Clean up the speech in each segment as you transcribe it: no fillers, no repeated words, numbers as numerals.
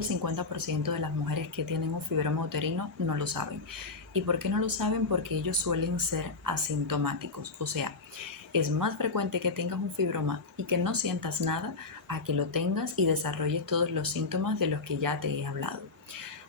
del 50% de las mujeres que tienen un fibroma uterino no lo saben. ¿Y por qué no lo saben? Porque ellos suelen ser asintomáticos. O sea, es más frecuente que tengas un fibroma y que no sientas nada a que lo tengas y desarrolles todos los síntomas de los que ya te he hablado.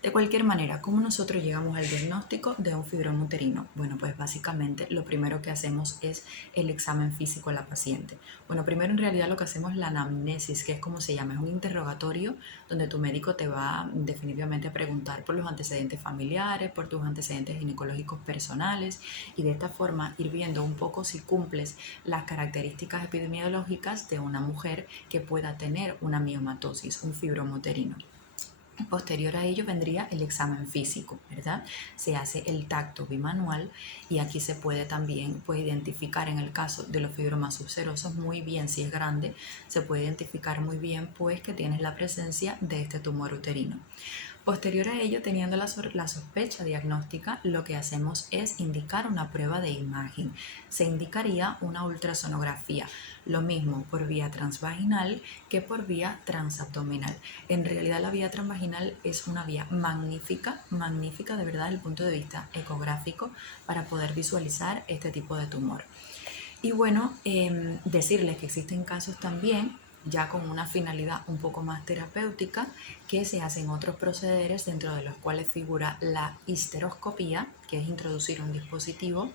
De cualquier manera, ¿cómo nosotros llegamos al diagnóstico de un fibroma uterino? Bueno, pues básicamente lo primero que hacemos es el examen físico a la paciente. Bueno, primero en realidad lo que hacemos es la anamnesis, que es como se llama, es un interrogatorio donde tu médico te va definitivamente a preguntar por los antecedentes familiares, por tus antecedentes ginecológicos personales y de esta forma ir viendo un poco si cumples las características epidemiológicas de una mujer que pueda tener una miomatosis, un fibroma uterino. Posterior a ello vendría el examen físico, ¿verdad? Se hace el tacto bimanual y aquí se puede también identificar en el caso de los fibromas subserosos muy bien, si es grande, se puede identificar muy bien pues que tienes la presencia de este tumor uterino. Posterior a ello, teniendo la sospecha diagnóstica, lo que hacemos es indicar una prueba de imagen. Se indicaría una ultrasonografía, lo mismo por vía transvaginal que por vía transabdominal. En realidad la vía transvaginal es una vía magnífica, magnífica de verdad desde el punto de vista ecográfico para poder visualizar este tipo de tumor. Y bueno, decirles que existen casos también ya con una finalidad un poco más terapéutica, que se hacen otros procederes dentro de los cuales figura la histeroscopía, que es introducir un dispositivo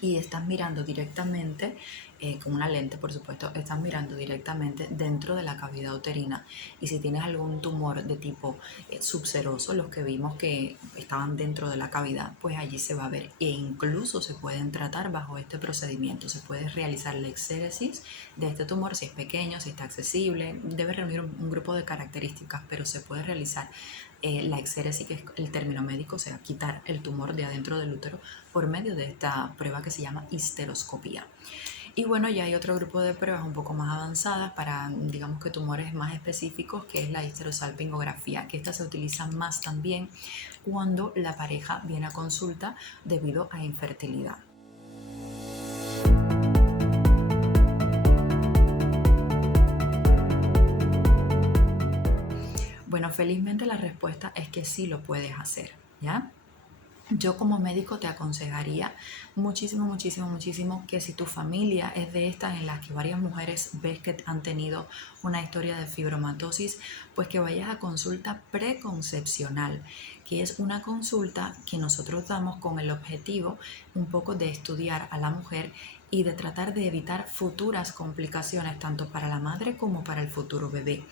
y estás mirando directamente, con una lente por supuesto, estás mirando directamente dentro de la cavidad uterina y si tienes algún tumor de tipo subseroso, los que vimos que estaban dentro de la cavidad, pues allí se va a ver e incluso se pueden tratar bajo este procedimiento, se puede realizar la exéresis de este tumor si es pequeño, si está accesible, debe reunir un grupo de características, pero se puede realizar la exéresis, que es el término médico, o sea, quitar el tumor de adentro del útero por medio de esta prueba que se llama histeroscopía. Y bueno, ya hay otro grupo de pruebas un poco más avanzadas para, digamos que tumores más específicos, que es la histerosalpingografía, que esta se utiliza más también cuando la pareja viene a consulta debido a infertilidad. Bueno, felizmente la respuesta es que sí lo puedes hacer, ¿ya? Yo como médico te aconsejaría muchísimo, muchísimo, muchísimo que si tu familia es de estas en las que varias mujeres ves que han tenido una historia de fibromatosis, pues que vayas a consulta preconcepcional, que es una consulta que nosotros damos con el objetivo un poco de estudiar a la mujer y de tratar de evitar futuras complicaciones tanto para la madre como para el futuro bebé.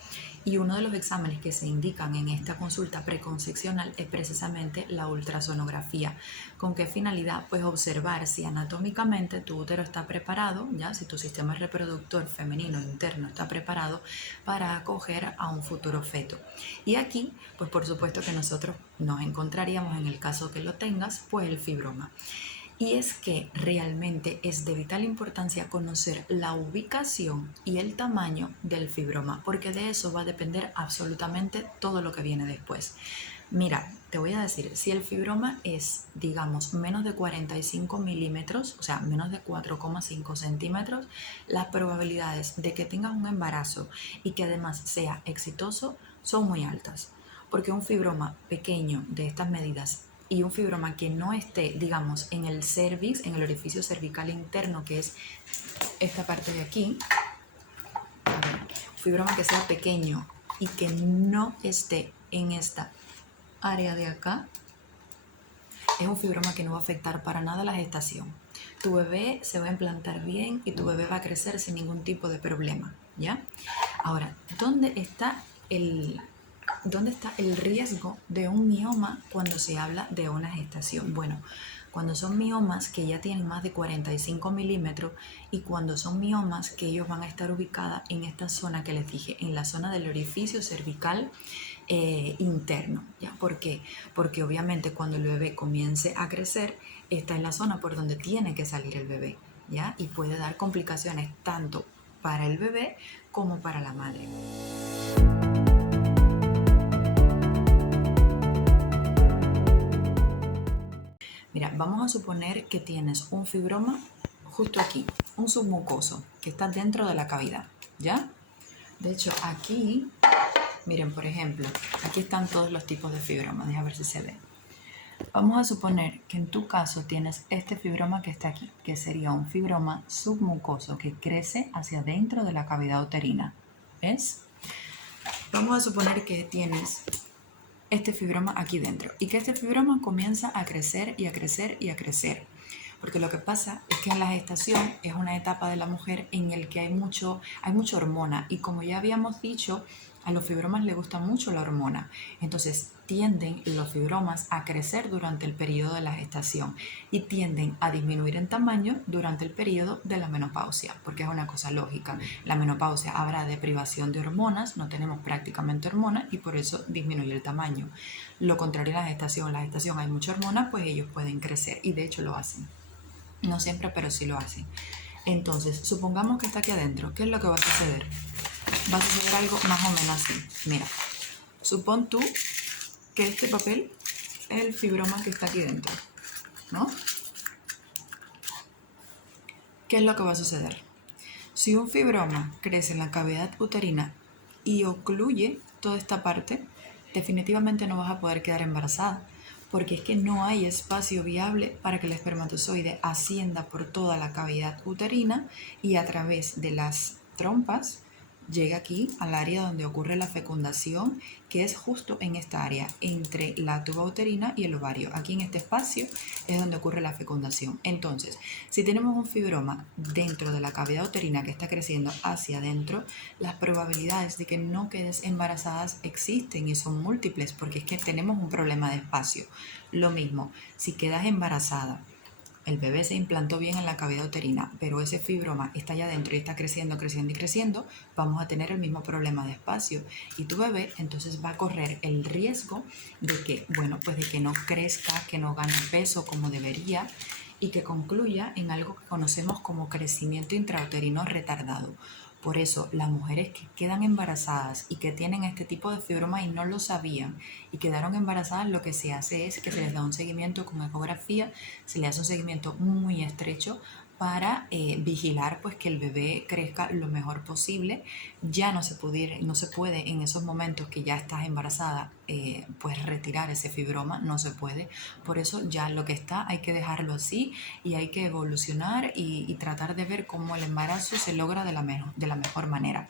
Y uno de los exámenes que se indican en esta consulta preconcepcional es precisamente la ultrasonografía. ¿Con qué finalidad? Pues observar si anatómicamente tu útero está preparado, ya si tu sistema reproductor femenino interno está preparado para acoger a un futuro feto. Y aquí, pues por supuesto que nosotros nos encontraríamos, en el caso que lo tengas, pues el fibroma. Y es que realmente es de vital importancia conocer la ubicación y el tamaño del fibroma, porque de eso va a depender absolutamente todo lo que viene después. Mira, te voy a decir, si el fibroma es, digamos, menos de 45 milímetros, o sea, menos de 4,5 centímetros, las probabilidades de que tengas un embarazo y que además sea exitoso son muy altas, porque un fibroma pequeño de estas medidas y un fibroma que no esté, digamos, en el cervix, en el orificio cervical interno, que es esta parte de aquí, un fibroma que sea pequeño y que no esté en esta área de acá, es un fibroma que no va a afectar para nada la gestación. Tu bebé se va a implantar bien y tu bebé va a crecer sin ningún tipo de problema, ¿ya? Ahora, ¿dónde está el riesgo de un mioma cuando se habla de una gestación? Bueno, cuando son miomas que ya tienen más de 45 milímetros y cuando son miomas que ellos van a estar ubicadas en esta zona que les dije, en la zona del orificio cervical interno. ¿Ya? ¿Por qué? Porque obviamente cuando el bebé comience a crecer, esta es la zona por donde tiene que salir el bebé, ¿ya? Y puede dar complicaciones tanto para el bebé como para la madre. Mira, vamos a suponer que tienes un fibroma justo aquí, un submucoso que está dentro de la cavidad, ¿ya? De hecho, aquí Miren, por ejemplo, aquí están todos los tipos de fibroma. Deja ver si se ve. Vamos a suponer que en tu caso tienes este fibroma que está aquí, que sería un fibroma submucoso que crece hacia adentro de la cavidad uterina. ¿Ves? Vamos a suponer que tienes este fibroma aquí dentro y que este fibroma comienza a crecer y a crecer y a crecer. Porque lo que pasa es que en la gestación es una etapa de la mujer en el que hay mucha hormona y como ya habíamos dicho, a los fibromas les gusta mucho la hormona. Entonces tienden los fibromas a crecer durante el periodo de la gestación y tienden a disminuir en tamaño durante el periodo de la menopausia, porque es una cosa lógica. La menopausia habrá de privación de hormonas, no tenemos prácticamente hormonas y por eso disminuye el tamaño. Lo contrario en la gestación hay mucha hormona, pues ellos pueden crecer y de hecho lo hacen. No siempre, pero sí lo hacen. Entonces, supongamos que está aquí adentro. ¿Qué es lo que va a suceder? Va a suceder algo más o menos así. Mira, supón tú que este papel es el fibroma que está aquí dentro, ¿no? ¿Qué es lo que va a suceder? Si un fibroma crece en la cavidad uterina y ocluye toda esta parte, definitivamente no vas a poder quedar embarazada, porque es que no hay espacio viable para que el espermatozoide ascienda por toda la cavidad uterina y a través de las trompas llegue aquí al área donde ocurre la fecundación, que es justo en esta área, entre la tuba uterina y el ovario. Aquí en este espacio es donde ocurre la fecundación. Entonces, si tenemos un fibroma dentro de la cavidad uterina que está creciendo hacia adentro, las probabilidades de que no quedes embarazadas existen y son múltiples, porque es que tenemos un problema de espacio. Lo mismo, si quedas embarazada, el bebé se implantó bien en la cavidad uterina, pero ese fibroma está allá adentro y está creciendo, creciendo y creciendo, vamos a tener el mismo problema de espacio. Y tu bebé entonces va a correr el riesgo de que, bueno, pues de que no crezca, que no gane peso como debería y que concluya en algo que conocemos como crecimiento intrauterino retardado. Por eso, las mujeres que quedan embarazadas y que tienen este tipo de fibroma y no lo sabían y quedaron embarazadas, lo que se hace es que se les da un seguimiento con ecografía, se le hace un seguimiento muy estrecho para vigilar pues que el bebé crezca lo mejor posible. Ya no se puede en esos momentos que ya estás embarazada pues retirar ese fibroma, no se puede. Por eso ya lo que está hay que dejarlo así y hay que evolucionar y tratar de ver cómo el embarazo se logra de la mejor manera.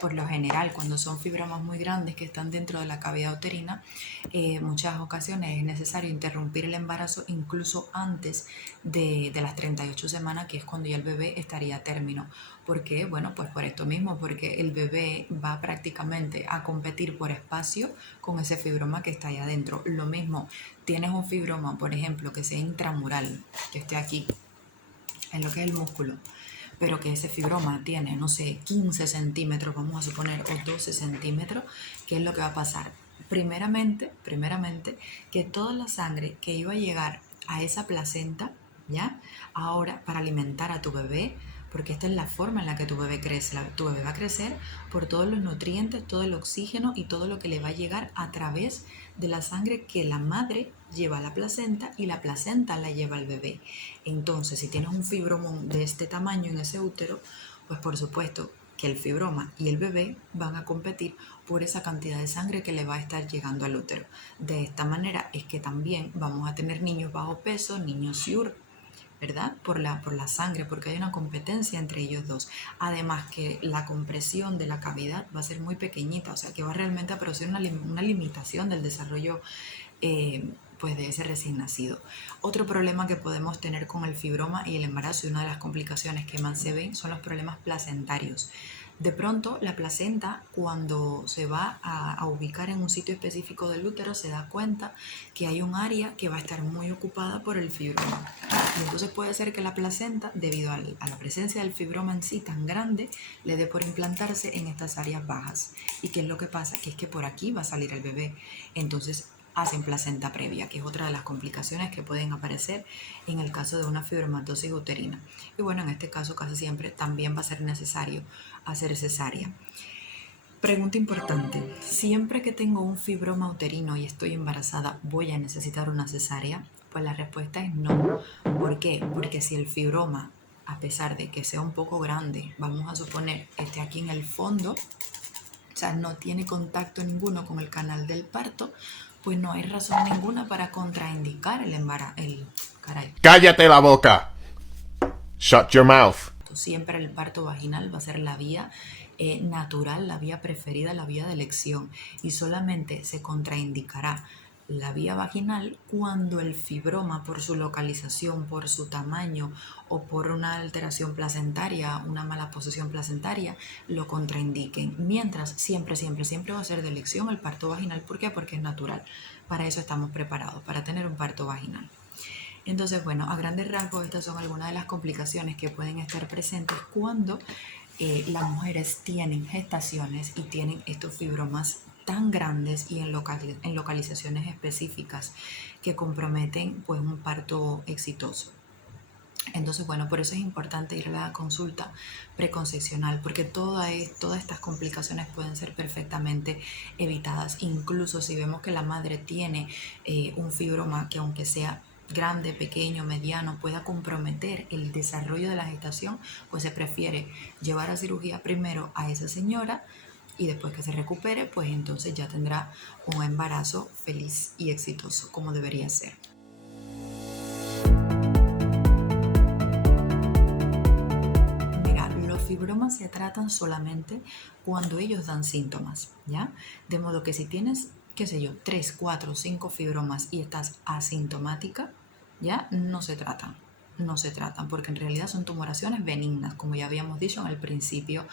Por lo general, cuando son fibromas muy grandes que están dentro de la cavidad uterina, muchas ocasiones es necesario interrumpir el embarazo incluso antes de las 38 semanas, que es cuando ya el bebé estaría a término. ¿Por qué? Bueno, pues por esto mismo, porque el bebé va prácticamente a competir por espacio con ese fibroma que está ahí adentro. Lo mismo, tienes un fibroma, por ejemplo, que sea intramural, que esté aquí, en lo que es el músculo, pero que ese fibroma tiene, no sé, 15 centímetros, vamos a suponer, o 12 centímetros, ¿qué es lo que va a pasar? Primeramente, que toda la sangre que iba a llegar a esa placenta, ¿ya? Ahora, para alimentar a tu bebé, porque esta es la forma en la que tu bebé crece. Tu bebé va a crecer por todos los nutrientes, todo el oxígeno y todo lo que le va a llegar a través de la sangre que la madre lleva a la placenta y la placenta la lleva al bebé. Entonces, si tienes un fibromón de este tamaño en ese útero, pues por supuesto que el fibroma y el bebé van a competir por esa cantidad de sangre que le va a estar llegando al útero. De esta manera es que también vamos a tener niños bajo peso, niños SIUR, ¿verdad? Por la sangre, porque hay una competencia entre ellos dos. Además que la compresión de la cavidad va a ser muy pequeñita, o sea que va realmente a producir una limitación del desarrollo pues de ese recién nacido. Otro problema que podemos tener con el fibroma y el embarazo y una de las complicaciones que más se ven son los problemas placentarios. De pronto la placenta, cuando se va a ubicar en un sitio específico del útero, se da cuenta que hay un área que va a estar muy ocupada por el fibroma. Y entonces puede ser que la placenta, debido a la presencia del fibroma en sí tan grande, le dé por implantarse en estas áreas bajas. ¿Y qué es lo que pasa? Que es que por aquí va a salir el bebé. Entonces hacen placenta previa, que es otra de las complicaciones que pueden aparecer en el caso de una fibromatosis uterina. Y bueno, en este caso casi siempre también va a ser necesario hacer cesárea. Pregunta importante, ¿siempre que tengo un fibroma uterino y estoy embarazada voy a necesitar una cesárea? Pues la respuesta es no. ¿Por qué? Porque si el fibroma, a pesar de que sea un poco grande, vamos a suponer esté aquí en el fondo, sea, no tiene contacto ninguno con el canal del parto, pues no hay razón ninguna para contraindicar el embarazo, caray. ¡Cállate la boca! Shut your mouth. Siempre el parto vaginal va a ser la vía natural, la vía preferida, la vía de elección, y solamente se contraindicará la vía vaginal cuando el fibroma, por su localización, por su tamaño o por una alteración placentaria, una mala posición placentaria, lo contraindiquen. Mientras, siempre, siempre, siempre va a ser de elección el parto vaginal. ¿Por qué? Porque es natural. Para eso estamos preparados, para tener un parto vaginal. Entonces, bueno, a grandes rasgos estas son algunas de las complicaciones que pueden estar presentes cuando las mujeres tienen gestaciones y tienen estos fibromas tan grandes y en localizaciones específicas que comprometen pues un parto exitoso. Entonces, bueno, por eso es importante ir a la consulta preconcepcional, porque todas estas complicaciones pueden ser perfectamente evitadas, incluso si vemos que la madre tiene un fibroma que, aunque sea grande, pequeño, mediano, pueda comprometer el desarrollo de la gestación, pues se prefiere llevar a cirugía primero a esa señora, y después que se recupere, pues entonces ya tendrá un embarazo feliz y exitoso, como debería ser. Los fibromas se tratan solamente cuando ellos dan síntomas, ¿ya? De modo que si tienes, qué sé yo, 3, 4, 5 fibromas y estás asintomática, ¿ya? No se tratan. No se tratan porque en realidad son tumoraciones benignas, como ya habíamos dicho en el principio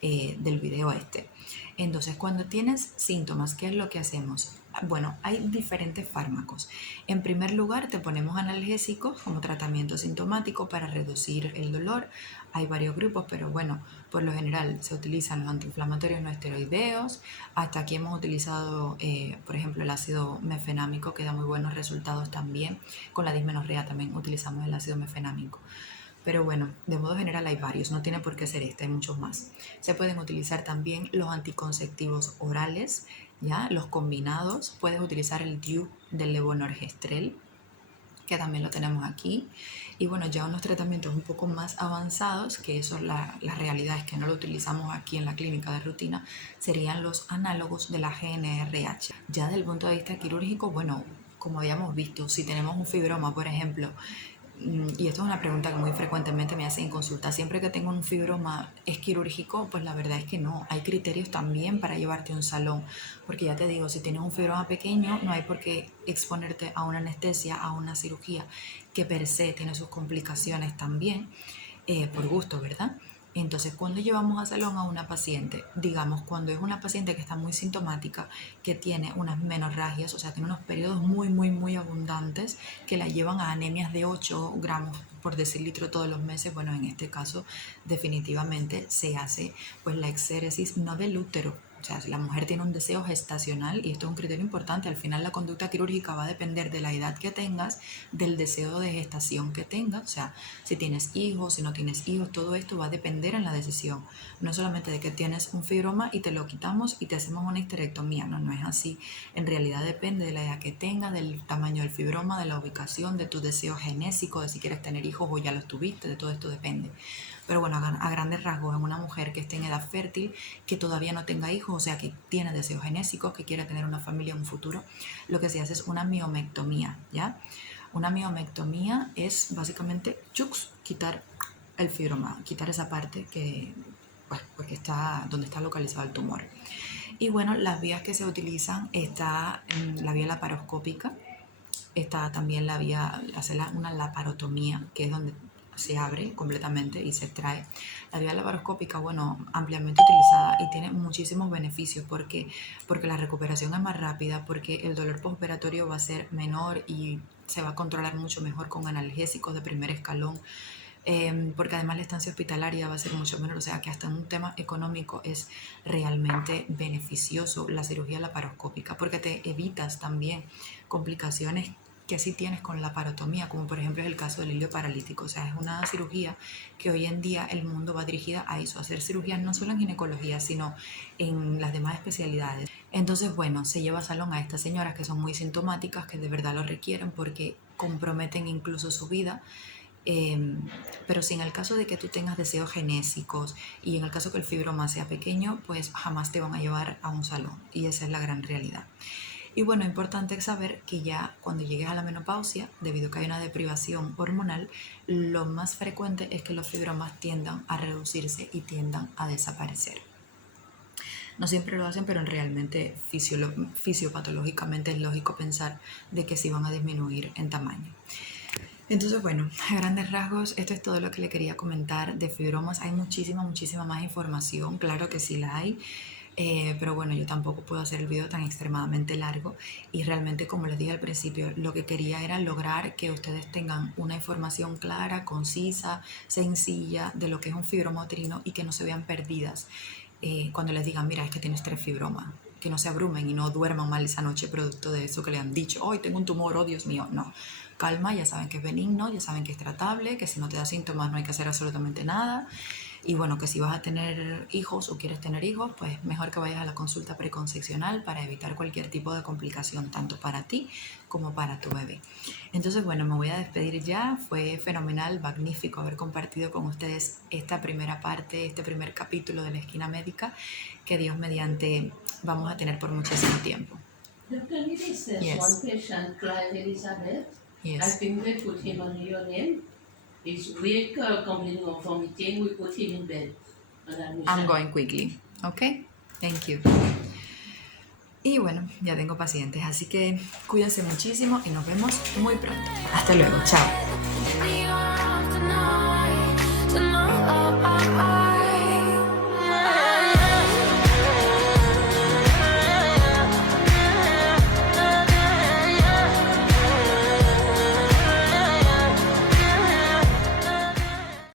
del video este. Entonces, cuando tienes síntomas, ¿qué es lo que hacemos? Bueno, hay diferentes fármacos. En primer lugar, te ponemos analgésicos como tratamiento sintomático para reducir el dolor. Hay varios grupos, pero bueno, por lo general se utilizan los antiinflamatorios no esteroideos. Hasta aquí hemos utilizado, por ejemplo, el ácido mefenámico, que da muy buenos resultados también. Con la dismenorrea también utilizamos el ácido mefenámico. Pero bueno, de modo general hay varios, no tiene por qué ser este, hay muchos más. Se pueden utilizar también los anticonceptivos orales, ¿ya? Los combinados. Puedes utilizar el DIU del levonorgestrel, que también lo tenemos aquí. Y bueno, ya unos tratamientos un poco más avanzados, que eso la realidad es que no lo utilizamos aquí en la clínica de rutina, serían los análogos de la GNRH. Ya desde el punto de vista quirúrgico, bueno, como habíamos visto, si tenemos un fibroma, por ejemplo, y esto es una pregunta que muy frecuentemente me hacen en consulta, siempre que tengo un fibroma, ¿es quirúrgico? Pues la verdad es que no, hay criterios también para llevarte a un salón, porque ya te digo, si tienes un fibroma pequeño, no hay por qué exponerte a una anestesia, a una cirugía, que per se tiene sus complicaciones también, por gusto, ¿verdad? Entonces, cuando llevamos a salón a una paciente, digamos, cuando es una paciente que está muy sintomática, que tiene unas menorragias, o sea, tiene unos periodos muy, muy, muy abundantes, que la llevan a anemias de 8 gramos por decilitro todos los meses, bueno, en este caso definitivamente se hace pues la exéresis no del útero. O sea, si la mujer tiene un deseo gestacional, y esto es un criterio importante, al final la conducta quirúrgica va a depender de la edad que tengas, del deseo de gestación que tengas, o sea, si tienes hijos, si no tienes hijos, todo esto va a depender en la decisión. No es solamente de que tienes un fibroma y te lo quitamos y te hacemos una histerectomía, no, no es así. En realidad depende de la edad que tengas, del tamaño del fibroma, de la ubicación, de tu deseo genésico, de si quieres tener hijos o ya los tuviste, de todo esto depende. Pero bueno, a grandes rasgos, en una mujer que esté en edad fértil, que todavía no tenga hijos, o sea, que tiene deseos genéticos, que quiere tener una familia en un futuro, lo que se hace es una miomectomía, ¿ya? Una miomectomía es básicamente quitar el fibroma, quitar esa parte que, pues, porque está donde está localizado el tumor. Y bueno, las vías que se utilizan está la vía laparoscópica, está también la vía, hacer una laparotomía, que es donde se abre completamente y se extrae. La vía laparoscópica, bueno, ampliamente utilizada y tiene muchísimos beneficios porque la recuperación es más rápida, porque el dolor postoperatorio va a ser menor y se va a controlar mucho mejor con analgésicos de primer escalón, porque además la estancia hospitalaria va a ser mucho menor, o sea que hasta en un tema económico es realmente beneficioso la cirugía laparoscópica, porque te evitas también complicaciones que sí tienes con la parotomía, como por ejemplo es el caso del hilo paralítico. O sea, es una cirugía que hoy en día el mundo va dirigida a eso, a hacer cirugías no solo en ginecología, sino en las demás especialidades. Entonces, bueno, se lleva a salón a estas señoras que son muy sintomáticas, que de verdad lo requieren porque comprometen incluso su vida, Pero si en el caso de que tú tengas deseos genésicos y en el caso que el fibroma sea pequeño, pues jamás te van a llevar a un salón, y esa es la gran realidad. Y bueno, es importante saber que ya cuando llegues a la menopausia, debido a que hay una deprivación hormonal, lo más frecuente es que los fibromas tiendan a reducirse y tiendan a desaparecer. No siempre lo hacen, pero realmente fisiopatológicamente es lógico pensar de que sí van a disminuir en tamaño. Entonces, bueno, a grandes rasgos, esto es todo lo que le quería comentar de fibromas. Hay muchísima más información, claro que sí la hay, pero bueno, yo tampoco puedo hacer el video tan extremadamente largo, y realmente, como les dije al principio, lo que quería era lograr que ustedes tengan una información clara, concisa, sencilla de lo que es un fibroma uterino, y que no se vean perdidas cuando les digan, mira, es que tienes 3 fibromas. Que no se abrumen y no duerman mal esa noche producto de eso que le han dicho. Hoy tengo un tumor, oh Dios mío. No, calma, ya saben que es benigno, ya saben que es tratable, que si no te da síntomas no hay que hacer absolutamente nada. Y bueno, que si vas a tener hijos o quieres tener hijos, pues mejor que vayas a la consulta preconcepcional para evitar cualquier tipo de complicación, tanto para ti como para tu bebé. Entonces, bueno, me voy a despedir ya. Fue fenomenal, magnífico haber compartido con ustedes esta primera parte, este primer capítulo de la esquina médica, que Dios mediante vamos a tener por muchísimo tiempo. Dr. Nilis, there's Yes. one patient, Clive Elizabeth. I Yes. think they put him on your name. He's weak, complaining of vomiting. We put him in bed. On admission. I'm going quickly. Ok, thank you. Y bueno, ya tengo pacientes, así que cuídense muchísimo y nos vemos muy pronto. Hasta luego, chao.